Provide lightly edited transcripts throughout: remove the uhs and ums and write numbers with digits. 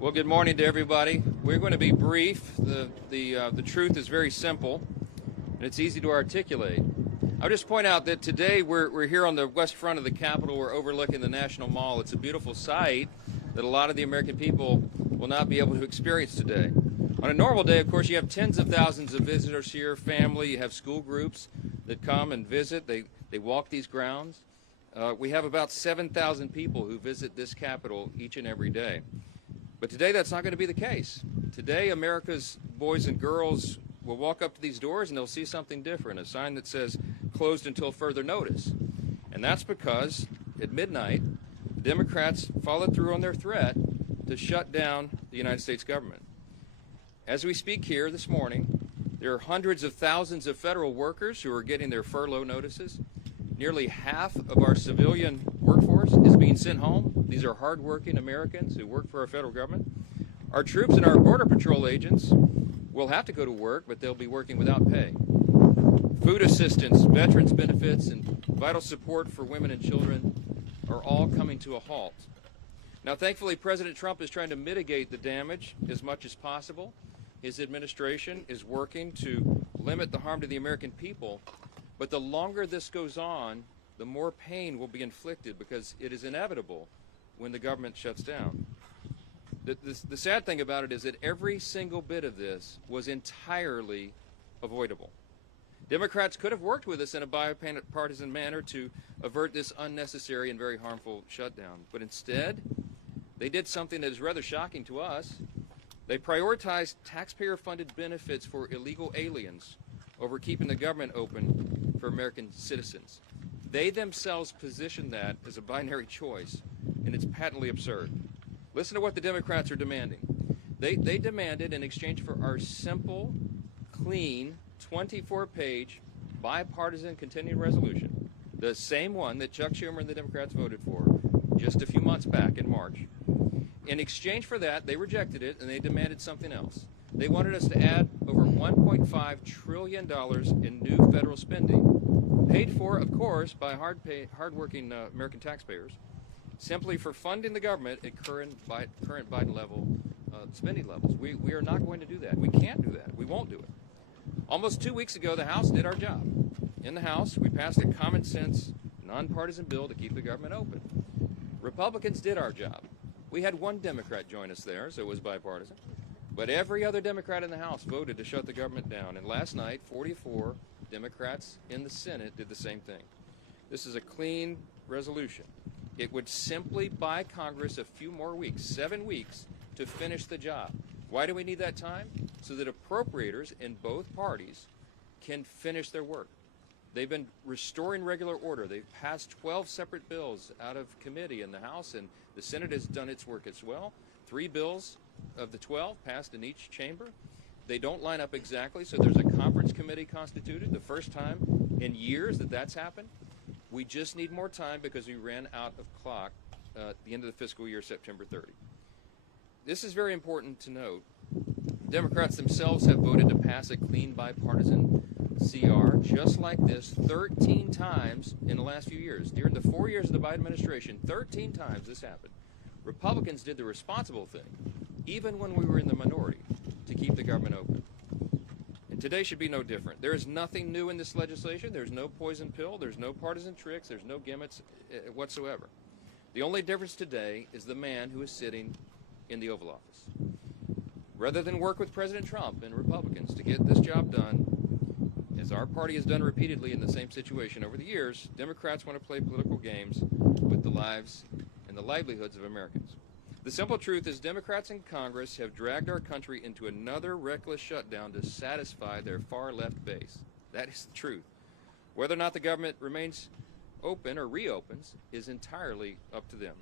Well, good morning to everybody. We're going to be brief. The truth is very simple, and it's easy to articulate. I'll just point out that today we're here on the west front of the Capitol. We're overlooking the National Mall. It's a beautiful sight that a lot of the American people will not be able to experience today. On a normal day, of course, you have tens of thousands of visitors here, family, you have school groups that come and visit. They walk these grounds. We have about 7,000 people who visit this Capitol each and every day. But today that's not going to be the case. Today America's boys and girls will walk up to these doors and they'll see something different, a sign that says closed until further notice. And that's because at midnight, the Democrats followed through on their threat to shut down the United States government. As we speak here this morning, there are hundreds of thousands of federal workers who are getting their furlough notices. Nearly half of our civilian workforce is being sent home. These are hardworking Americans who work for our federal government. Our troops and our Border Patrol agents will have to go to work, but they'll be working without pay. Food assistance, veterans benefits, and vital support for women and children are all coming to a halt. Now, thankfully, President Trump is trying to mitigate the damage as much as possible. His administration is working to limit the harm to the American people. But the longer this goes on, the more pain will be inflicted because it is inevitable when the government shuts down. The sad thing about it is that every single bit of this was entirely avoidable. Democrats could have worked with us in a bipartisan manner to avert this unnecessary and very harmful shutdown. But instead, they did something that is rather shocking to us. They prioritized taxpayer-funded benefits for illegal aliens over keeping the government open for American citizens. They themselves position that as a binary choice, and it's patently absurd. Listen to what the Democrats are demanding. They demanded, in exchange for our simple, clean, 24-page bipartisan continuing resolution, the same one that Chuck Schumer and the Democrats voted for just a few months back in March. In exchange for that, they rejected it, and they demanded something else. They wanted us to add over $1.5 trillion in new federal spending, paid for, of course, by hardworking American taxpayers, simply for funding the government at current Biden level spending levels. We are not going to do that. We can't do that. We won't do it. Almost 2 weeks ago, the House did our job. In the House, we passed a common sense, nonpartisan bill to keep the government open. Republicans did our job. We had one Democrat join us there, so it was bipartisan. But every other Democrat in the House voted to shut the government down. And last night, 44 Democrats in the Senate did the same thing. This is a clean resolution. It would simply buy Congress a few more weeks, 7 weeks, to finish the job. Why do we need that time? So that appropriators in both parties can finish their work. They've been restoring regular order. They've passed 12 separate bills out of committee in the House, and the Senate has done its work as well. 3 bills of the 12 passed in each chamber. They don't line up exactly, so there's a conference committee constituted, the first time in years that that's happened. We just need more time because we ran out of clock at the end of the fiscal year, September 30. This is very important to note. Democrats themselves have voted to pass a clean bipartisan CR just like this 13 times in the last few years. During the 4 years of the Biden administration, 13 times this happened. Republicans did the responsible thing, even when we were in the minority, to keep the government open. And today should be no different. There is nothing new in this legislation. There's no poison pill. There's no partisan tricks. There's no gimmicks whatsoever. The only difference today is the man who is sitting in the Oval Office. Rather than work with President Trump and Republicans to get this job done, as our party has done repeatedly in the same situation over the years, Democrats want to play political games with the lives and the livelihoods of Americans. The simple truth is Democrats in Congress have dragged our country into another reckless shutdown to satisfy their far-left base. That is the truth. Whether or not the government remains open or reopens is entirely up to them.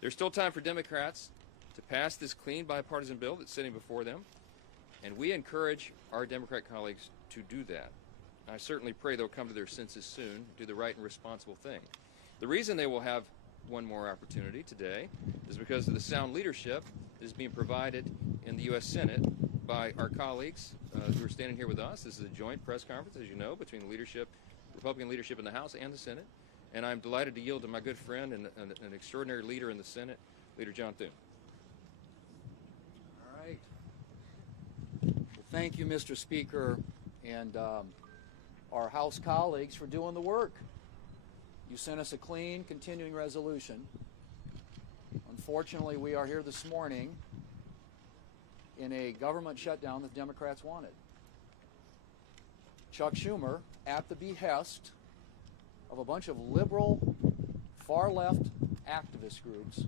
There's still time for Democrats to pass this clean bipartisan bill that's sitting before them, and we encourage our Democrat colleagues to do that. I certainly pray they'll come to their senses soon, do the right and responsible thing. The reason they will have one more opportunity today is because of the sound leadership that is being provided in the U.S. Senate by our colleagues who are standing here with us. This is a joint press conference, as you know, between the Republican leadership in the House and the Senate. And I'm delighted to yield to my good friend and an extraordinary leader in the Senate, Leader John Thune. thank you, Mr. Speaker, and our House colleagues for doing the work. You sent us a clean, continuing resolution. Unfortunately, we are here this morning in a government shutdown that Democrats wanted. Chuck Schumer, at the behest of a bunch of liberal, far-left activist groups,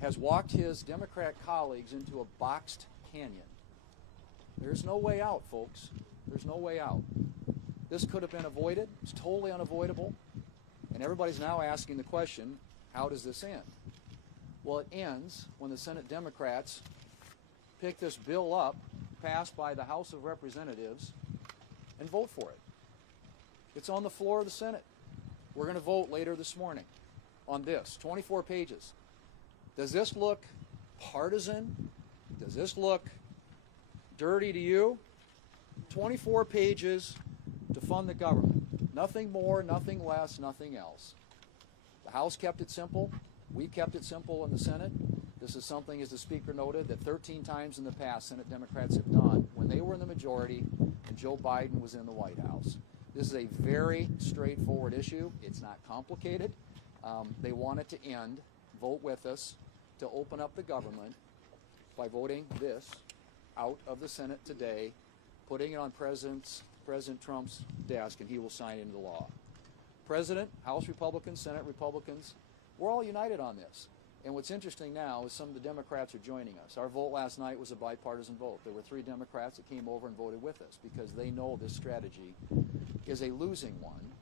has walked his Democrat colleagues into a boxed canyon. There's no way out, folks. There's no way out. This could have been avoided. It's totally unavoidable. And everybody's now asking the question, how does this end? Well, it ends when the Senate Democrats pick this bill up, passed by the House of Representatives, and vote for it. It's on the floor of the Senate. We're going to vote later this morning on this, 24 pages. Does this look partisan? Does this look dirty to you? 24 pages to fund the government. Nothing more, nothing less, nothing else. The House kept it simple. We kept it simple in the Senate. This is something, as the Speaker noted, that 13 times in the past Senate Democrats have done when they were in the majority and Joe Biden was in the White House. This is a very straightforward issue. It's not complicated. They want it to end. Vote with us to open up the government by voting this out of the Senate today, putting it on President Trump's desk, and he will sign it into law. President, House Republicans, Senate Republicans, we're all united on this. And what's interesting now is some of the Democrats are joining us. Our vote last night was a bipartisan vote. There were 3 Democrats that came over and voted with us because they know this strategy is a losing one,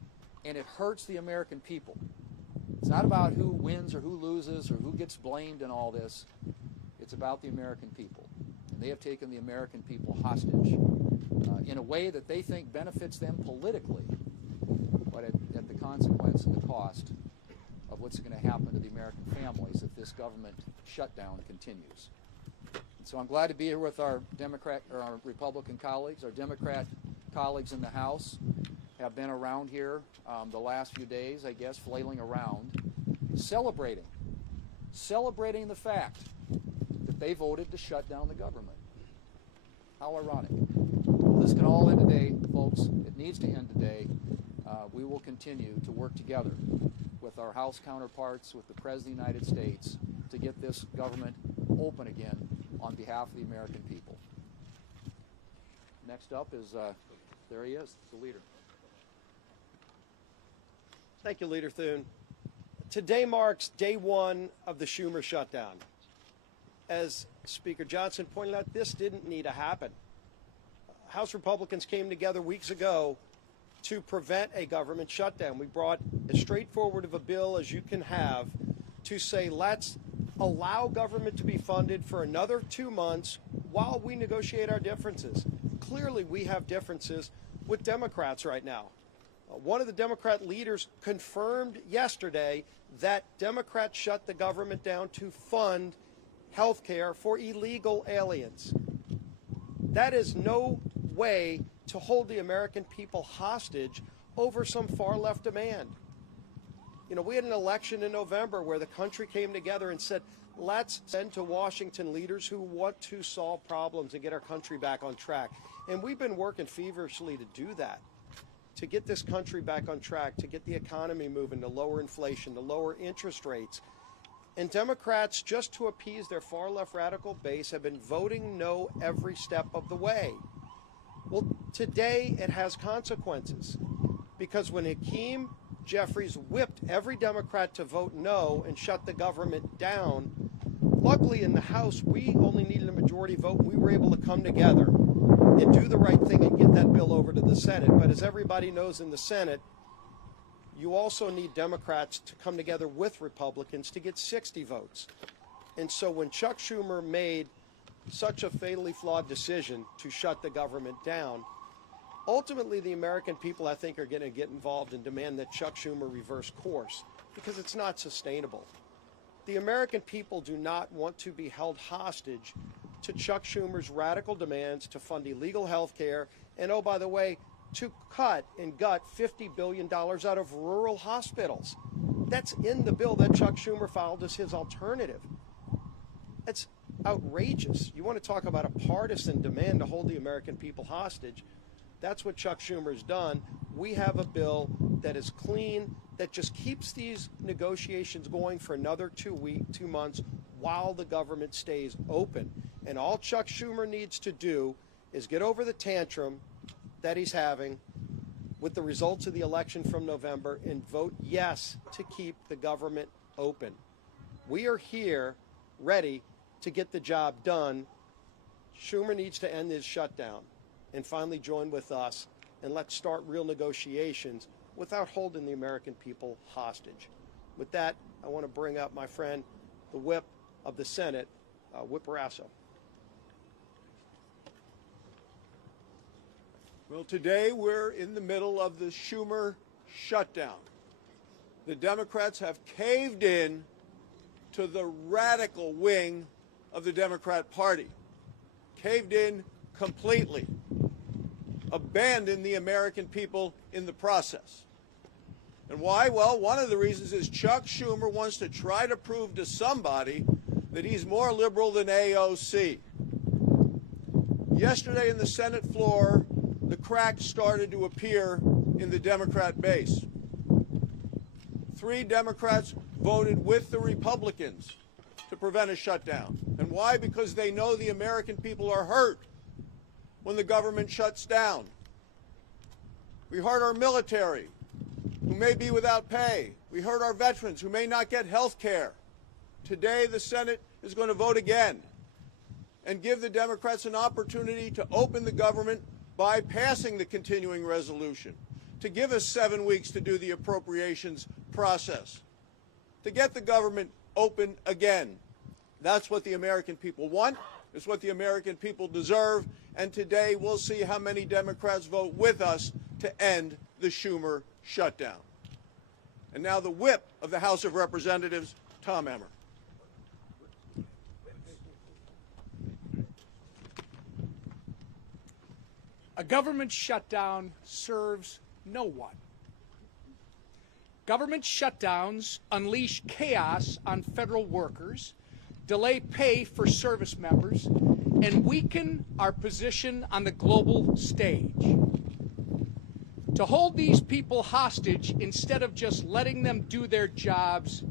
and it hurts the American people. It's not about who wins or who loses or who gets blamed in all this. It's about the American people. And they have taken the American people hostage in a way that they think benefits them politically, but at the consequence and the cost of what's going to happen to the American families if this government shutdown continues. So I'm glad to be here with our Republican colleagues. Our Democrat colleagues in the House have been around here the last few days, I guess, flailing around, celebrating the fact that they voted to shut down the government. How ironic. This can all end today, folks. It needs to end today. We will continue to work together with our House counterparts, with the President of the United States, to get this government open again on behalf of the American people. Next up is, there he is, the leader. Thank you, Leader Thune. Today marks day 1 of the Schumer shutdown. As Speaker Johnson pointed out, this didn't need to happen. House Republicans came together weeks ago to prevent a government shutdown. We brought as straightforward of a bill as you can have to say, let's allow government to be funded for another 2 months while we negotiate our differences. Clearly, we have differences with Democrats right now. One of the Democrat leaders confirmed yesterday that Democrats shut the government down to fund health care for illegal aliens. That is no way to hold the American people hostage over some far-left demand. You know, we had an election in November where the country came together and said, let's send to Washington leaders who want to solve problems and get our country back on track. And we've been working feverishly to do that, to get this country back on track, to get the economy moving, to lower inflation, to lower interest rates. And Democrats, just to appease their far-left radical base, have been voting no every step of the way. Well, today it has consequences, because when Hakeem Jeffries whipped every Democrat to vote no and shut the government down, luckily in the House we only needed a majority vote, and we were able to come together and do the right thing and get that bill over to the Senate. But as everybody knows, in the Senate, you also need Democrats to come together with Republicans to get 60 votes. And so when Chuck Schumer made such a fatally flawed decision to shut the government down, ultimately the American people, I think, are going to get involved and demand that Chuck Schumer reverse course, because it's not sustainable. The American people do not want to be held hostage to Chuck Schumer's radical demands to fund illegal health care and, oh, by the way, to cut and gut $50 billion out of rural hospitals. That's in the bill that Chuck Schumer filed as his alternative. It's outrageous. You want to talk about a partisan demand to hold the American people hostage? That's what Chuck Schumer's done. We have a bill that is clean, that just keeps these negotiations going for another 2 months while the government stays open. And all Chuck Schumer needs to do is get over the tantrum that he's having with the results of the election from November and vote yes to keep the government open. We are here ready to get the job done. Schumer needs to end his shutdown and finally join with us, and let's start real negotiations without holding the American people hostage. With that, I want to bring up my friend, the whip of the Senate, Whip Rasso. Well, today we're in the middle of the Schumer shutdown. The Democrats have caved in to the radical wing of the Democrat Party, caved in completely, abandoned the American people in the process. And why? Well, one of the reasons is Chuck Schumer wants to try to prove to somebody that he's more liberal than AOC. Yesterday in the Senate floor, the cracks started to appear in the Democrat base. 3 Democrats voted with the Republicans to prevent a shutdown. And why? Because they know the American people are hurt when the government shuts down. We hurt our military, who may be without pay. We hurt our veterans, who may not get health care. Today, the Senate is going to vote again and give the Democrats an opportunity to open the government by passing the continuing resolution, to give us 7 weeks to do the appropriations process, to get the government open again. That's what the American people want. It's what the American people deserve. And today we'll see how many Democrats vote with us to end the Schumer shutdown. And now the whip of the House of Representatives, Tom Emmer. A government shutdown serves no one. Government shutdowns unleash chaos on federal workers, delay pay for service members, and weaken our position on the global stage. To hold these people hostage instead of just letting them do their jobs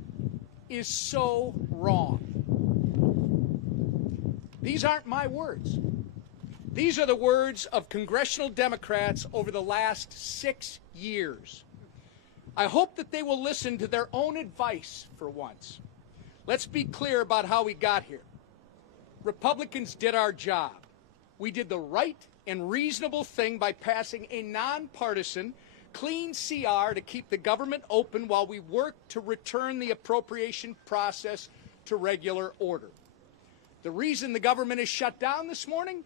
is so wrong. These aren't my words. These are the words of congressional Democrats over the last 6 years. I hope that they will listen to their own advice for once. Let's be clear about how we got here. Republicans did our job. We did the right and reasonable thing by passing a nonpartisan, clean CR to keep the government open while we work to return the appropriation process to regular order. The reason the government is shut down this morning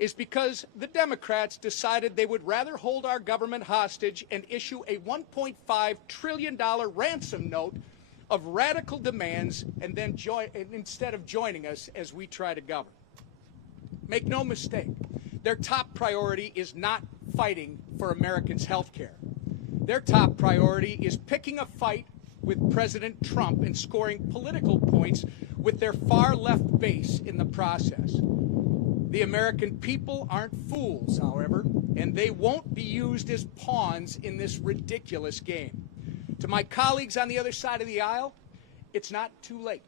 is because the Democrats decided they would rather hold our government hostage and issue a $1.5 trillion ransom note of radical demands and then instead of joining us as we try to govern. Make no mistake, their top priority is not fighting for Americans' health care. Their top priority is picking a fight with President Trump and scoring political points with their far-left base in the process. The American people aren't fools, however, and they won't be used as pawns in this ridiculous game. To my colleagues on the other side of the aisle, it's not too late.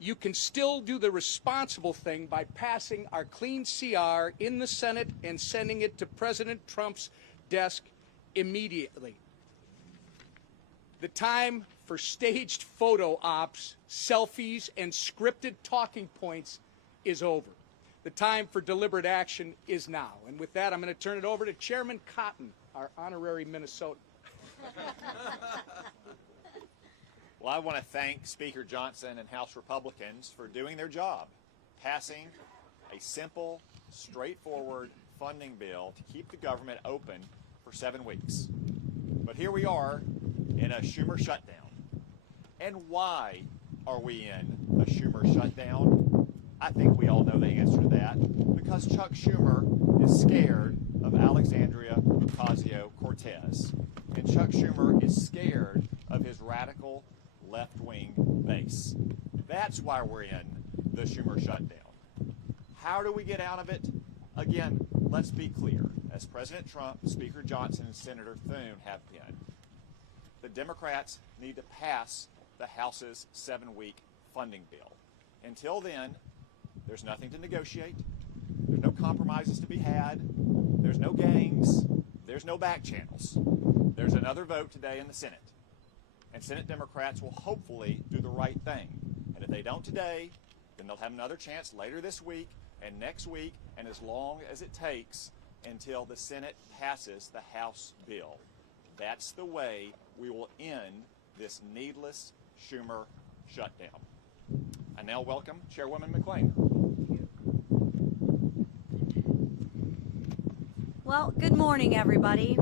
You can still do the responsible thing by passing our clean CR in the Senate and sending it to President Trump's desk immediately. The time for staged photo ops, selfies, and scripted talking points is over. The time for deliberate action is now. And with that, I'm going to turn it over to Chairman Cotton, our honorary Minnesotan. Well, I want to thank Speaker Johnson and House Republicans for doing their job, passing a simple, straightforward funding bill to keep the government open for 7 weeks. But here we are in a Schumer shutdown. And why are we in a Schumer shutdown? I think we all know the answer to that. Because Chuck Schumer is scared of Alexandria Ocasio-Cortez. And Chuck Schumer is scared of his radical left-wing base. That's why we're in the Schumer shutdown. How do we get out of it? Again, let's be clear. As President Trump, Speaker Johnson, and Senator Thune have been, the Democrats need to pass the House's 7-week funding bill. Until then, there's nothing to negotiate. There's no compromises to be had. There's no games. There's no back channels. There's another vote today in the Senate. And Senate Democrats will hopefully do the right thing. And if they don't today, then they'll have another chance later this week and next week, and as long as it takes until the Senate passes the House bill. That's the way we will end this needless Schumer shutdown. I now welcome Chairwoman McClain. Well, good morning, everybody.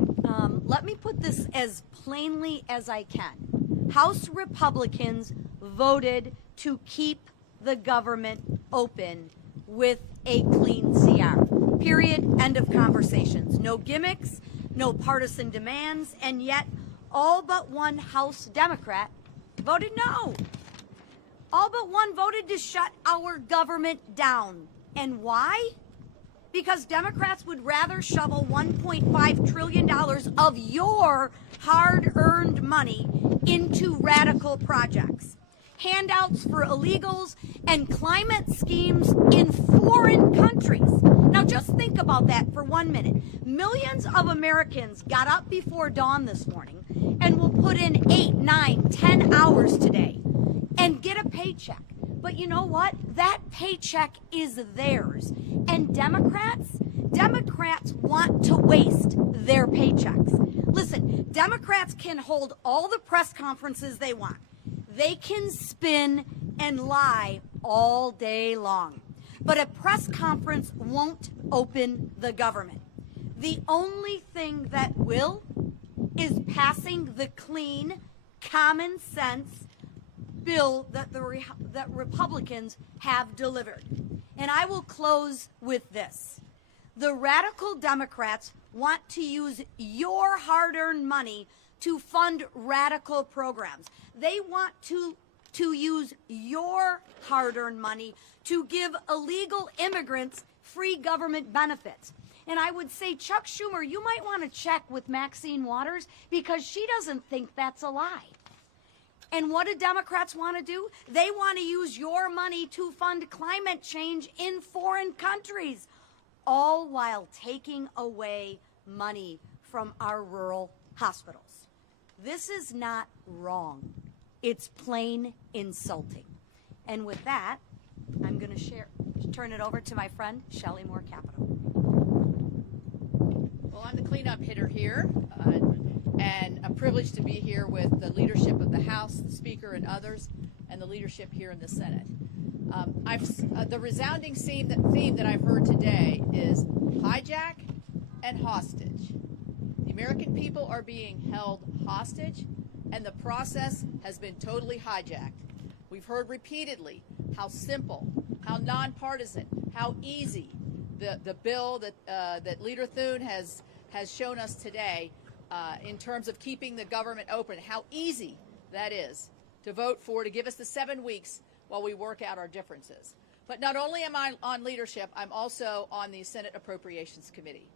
Let me put this as plainly as I can. House Republicans voted to keep the government open with a clean CR. Period. End of conversations. No gimmicks, no partisan demands, and yet all but one House Democrat voted no. All but one voted to shut our government down. And why? Because Democrats would rather shovel $1.5 trillion of your hard-earned money into radical projects, handouts for illegals, and climate schemes in foreign countries. Now just think about that for 1 minute. Millions of Americans got up before dawn this morning and will put in 8, 9, 10 hours today and get a paycheck. But you know what? That paycheck is theirs. And Democrats want to waste their paychecks. Listen, Democrats can hold all the press conferences they want. They can spin and lie all day long. But a press conference won't open the government. The only thing that will is passing the clean, common sense bill that that Republicans have delivered. And I will close with this. The radical Democrats want to use your hard-earned money to fund radical programs. They want to use your hard-earned money to give illegal immigrants free government benefits. And I would say, Chuck Schumer, you might want to check with Maxine Waters because she doesn't think that's a lie. And what do Democrats want to do? They want to use your money to fund climate change in foreign countries, all while taking away money from our rural hospitals. This is not wrong. It's plain insulting. And with that, I'm going to turn it over to my friend, Shelley Moore Capital. Well, I'm the cleanup hitter here, and a privilege to be here with the leadership of the House, the Speaker, and others, and the leadership here in the Senate. The resounding theme that I've heard today is hijack and hostage. The American people are being held hostage, and the process has been totally hijacked. We've heard repeatedly how simple, how nonpartisan, how easy the bill that Leader Thune has shown us today in terms of keeping the government open, how easy that is to vote for, to give us the 7 weeks while we work out our differences. But not only am I on leadership, I'm also on the Senate Appropriations Committee.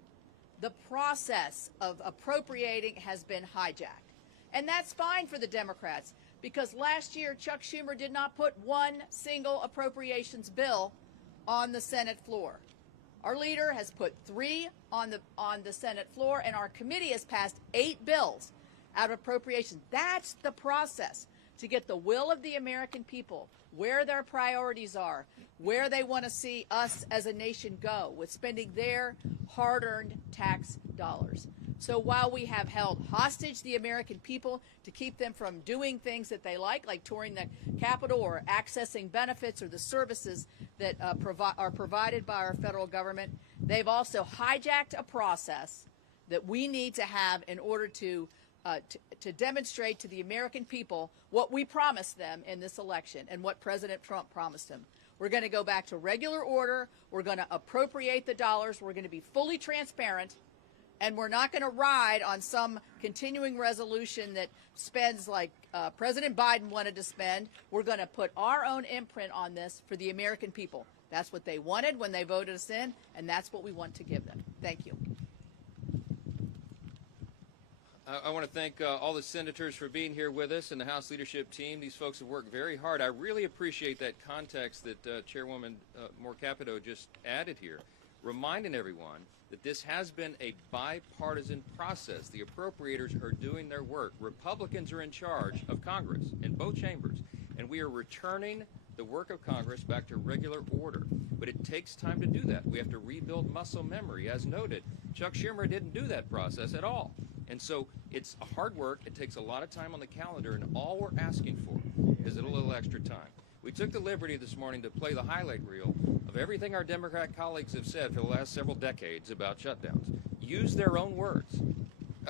The process of appropriating has been hijacked. And that's fine for the Democrats, because last year Chuck Schumer did not put one single appropriations bill on the Senate floor. Our leader has put 3 on the Senate floor, and our committee has passed 8 bills out of appropriations. That's the process to get the will of the American people, where their priorities are, where they want to see us as a nation go with spending their hard-earned tax dollars. So while we have held hostage the American people to keep them from doing things that they like touring the Capitol or accessing benefits or the services that are provided by our federal government, they've also hijacked a process that we need to have in order to demonstrate to the American people what we promised them in this election and what President Trump promised them. We're going to go back to regular order. We're going to appropriate the dollars. We're going to be fully transparent. And we're not going to ride on some continuing resolution that spends like President Biden wanted to spend. We're going to put our own imprint on this for the American people. That's what they wanted when they voted us in, and that's what we want to give them. Thank you. I want to thank all the senators for being here with us and the House leadership team. These folks have worked very hard. I really appreciate that context that Chairwoman Moore Capito just added here, reminding everyone that this has been a bipartisan process. The appropriators are doing their work. Republicans are in charge of Congress in both chambers, and we are returning the work of Congress back to regular order. But it takes time to do that. We have to rebuild muscle memory. As noted, Chuck Schumer didn't do that process at all. And so it's hard work. It takes a lot of time on the calendar, and all we're asking for is a little extra time. We took the liberty this morning to play the highlight reel of everything our Democrat colleagues have said for the last several decades about shutdowns. Use their own words.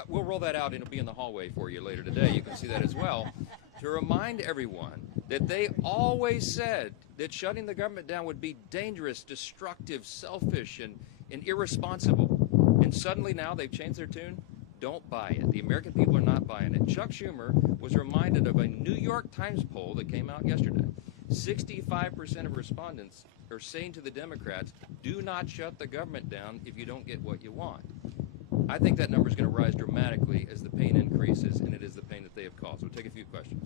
We'll roll that out, and it'll be in the hallway for you later today. You can see that as well. To remind everyone that they always said that shutting the government down would be dangerous, destructive, selfish, and irresponsible. And suddenly now they've changed their tune. Don't buy it. The American people are not buying it. Chuck Schumer was reminded of a New York Times poll that came out yesterday. 65% of respondents are saying to the Democrats, do not shut the government down if you don't get what you want. I think that number is going to rise dramatically as the pain increases, and it is the pain that they have caused. We'll take a few questions.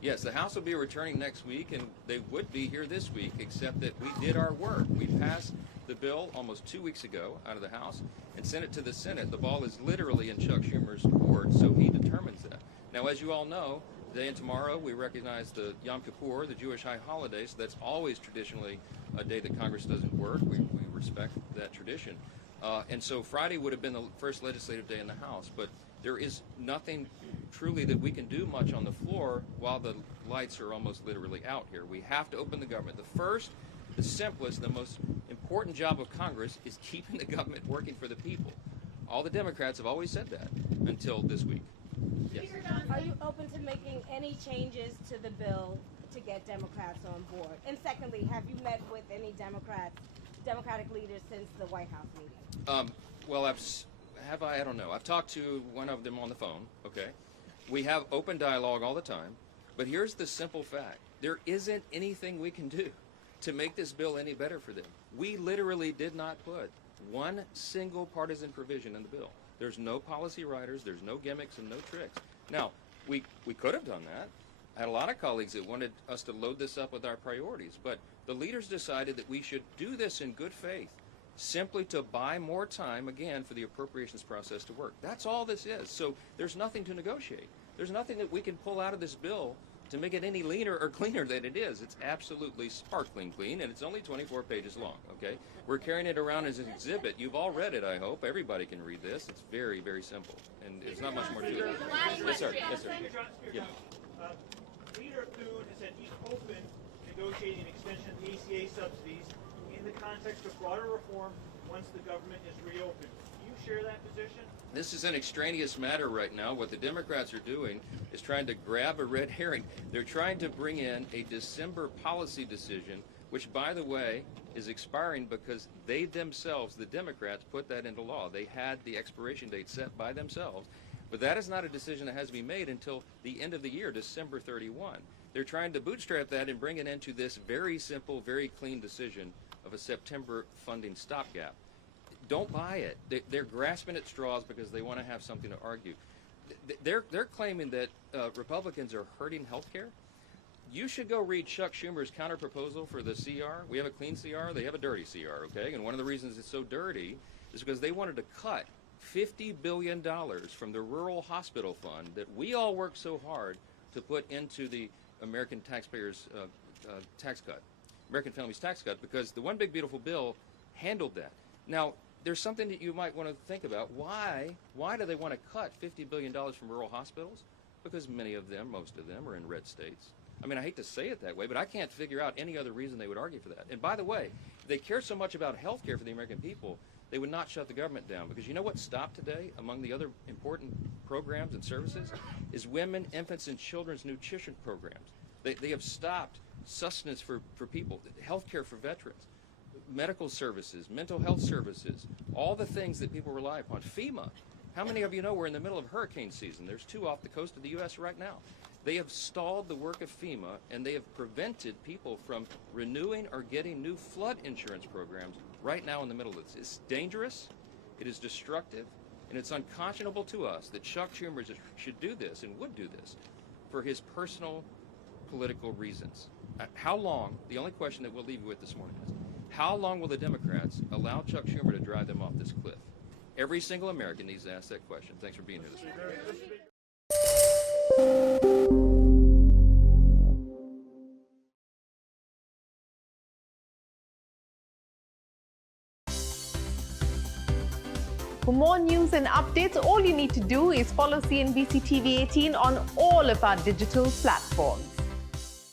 Yes, the House will be returning next week, and they would be here this week, except that we did our work. We passed the bill almost 2 weeks ago out of the House and sent it to the Senate. The ball is literally in Chuck Schumer's court, so he determines that. Now, as you all know, today and tomorrow we recognize the Yom Kippur, the Jewish high holiday, so that's always traditionally a day that Congress doesn't work. We respect that tradition. And so Friday would have been the first legislative day in the House, but there is nothing truly that we can do much on the floor while the lights are almost literally out here. We have to open the government. The first, the simplest, the most important job of Congress is keeping the government working for the people. All the Democrats have always said that until this week. Yes. Are you open to making any changes to the bill to get Democrats on board? And secondly, have you met with any Democratic leaders since the White House meeting? Well, I don't know. I've talked to one of them on the phone, okay? We have open dialogue all the time, but here's the simple fact. There isn't anything we can do to make this bill any better for them. We literally did not put one single partisan provision in the bill. There's no policy writers, there's no gimmicks and no tricks. Now, we could have done that. I had a lot of colleagues that wanted us to load this up with our priorities, but the leaders decided that we should do this in good faith, simply to buy more time, again, for the appropriations process to work. That's all this is. So there's nothing to negotiate. There's nothing that we can pull out of this bill to make it any leaner or cleaner than it is. It's absolutely sparkling clean, and it's only 24 pages long, okay? We're carrying it around as an exhibit. You've all read it, I hope. Everybody can read this. It's very, very simple, and there's not much more to it. Yes, sir. Yes, sir. Yeah. Leader Thune has said he's open to negotiating an extension of the ACA subsidies in the context of broader reform once the government is reopened. Do you share that position? This is an extraneous matter right now. What the Democrats are doing is trying to grab a red herring. They're trying to bring in a December policy decision, which, by the way, is expiring because they themselves, the Democrats, put that into law. They had the expiration date set by themselves. But that is not a decision that has to be made until the end of the year, December 31. They're trying to bootstrap that and bring it into this very simple, very clean decision of a September funding stopgap. Don't buy it. They're grasping at straws because they want to have something to argue. They're claiming that Republicans are hurting health care. You should go read Chuck Schumer's counterproposal for the CR. We have a clean CR. They have a dirty CR, okay? And one of the reasons it's so dirty is because they wanted to cut $50 billion from the rural hospital fund that we all work so hard to put into the American taxpayers' tax cut, American families' tax cut, because the One Big Beautiful Bill handled that. Now, there's something that you might want to think about. Why do they want to cut $50 billion from rural hospitals? Because many of them, most of them, are in red states. I mean, I hate to say it that way, but I can't figure out any other reason they would argue for that. And by the way, if they care so much about health care for the American people, they would not shut the government down. Because you know what stopped today, among the other important programs and services, is women, infants, and children's nutrition programs. They have stopped sustenance for people, health care for veterans, medical services, mental health services, all the things that people rely upon. FEMA. How many of you know we're in the middle of hurricane season? There's 2 off the coast of the U.S. right now. They have stalled the work of FEMA, and they have prevented people from renewing or getting new flood insurance programs right now in the middle of this. It's dangerous, it is destructive, and it's unconscionable to us that Chuck Schumer should do this and would do this for his personal political reasons. How long, the only question that we'll leave you with this morning is, how long will the Democrats allow Chuck Schumer to drive them off this cliff? Every single American needs to ask that question. Thanks for being here this morning. For more news and updates, all you need to do is follow CNBC TV 18 on all of our digital platforms.